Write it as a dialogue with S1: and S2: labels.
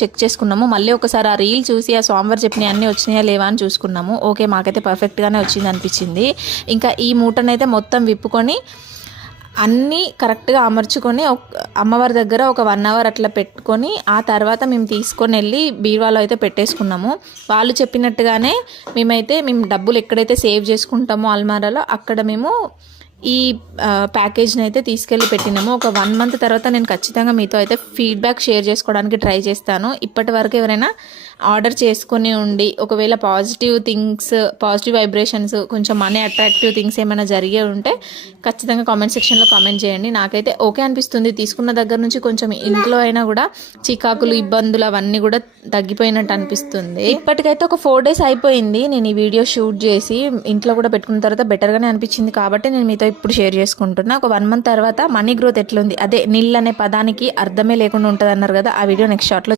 S1: Check చేసుకున్నాము. మళ్ళీ ఒకసారి ఆ రీల్ చూసి ఆ స్వామివారు చెప్పిన అన్నీ వచ్చినాయా లేవా అని చూసుకున్నాము. ఓకే మాకైతే పర్ఫెక్ట్గానే వచ్చింది అనిపించింది. ఇంకా ఈ మూటనైతే మొత్తం విప్పుకొని అన్నీ కరెక్ట్గా అమర్చుకొని అమ్మవారి దగ్గర ఒక వన్ అవర్ అట్లా పెట్టుకొని ఆ తర్వాత మేము తీసుకొని వెళ్ళి బీరువాలో అయితే పెట్టేసుకున్నాము. వాళ్ళు చెప్పినట్టుగానే మేమైతే మేము డబ్బులు ఎక్కడైతే సేవ్ చేసుకుంటామో అల్మారాలో అక్కడ మేము ఈ ప్యాకేజ్ని అయితే తీసుకెళ్ళి పెట్టినాము. ఒక వన్ మంత్ తర్వాత నేను ఖచ్చితంగా మీతో అయితే ఫీడ్బ్యాక్ షేర్ చేసుకోవడానికి ట్రై చేస్తాను. ఇప్పటి వరకు ఎవరైనా ఆర్డర్ చేసుకుని ఉండి ఒకవేళ పాజిటివ్ థింగ్స్ పాజిటివ్ వైబ్రేషన్స్ కొంచెం మనీ అట్రాక్టివ్ థింగ్స్ ఏమైనా జరిగే ఉంటే ఖచ్చితంగా కామెంట్ సెక్షన్లో కామెంట్ చేయండి. నాకైతే ఓకే అనిపిస్తుంది. తీసుకున్న దగ్గర నుంచి కొంచెం ఇంట్లో అయినా కూడా చికాకులు ఇబ్బందులు అవన్నీ కూడా తగ్గిపోయినట్టు అనిపిస్తుంది. ఇప్పటికైతే ఒక ఫోర్ డేస్ అయిపోయింది. నేను ఈ వీడియో షూట్ చేసి ఇంట్లో కూడా పెట్టుకున్న తర్వాత బెటర్గానే అనిపించింది కాబట్టి నేను మీతో ఇప్పుడు షేర్ చేసుకుంటున్నా. ఒక వన్ మంత్ తర్వాత మనీ గ్రోత్ ఎట్లుంది? అదే నీళ్ళు అనే పదానికి అర్థమే లేకుండా ఉంటుంది అన్నారు కదా ఆ వీడియో నెక్స్ట్ షార్ట్లో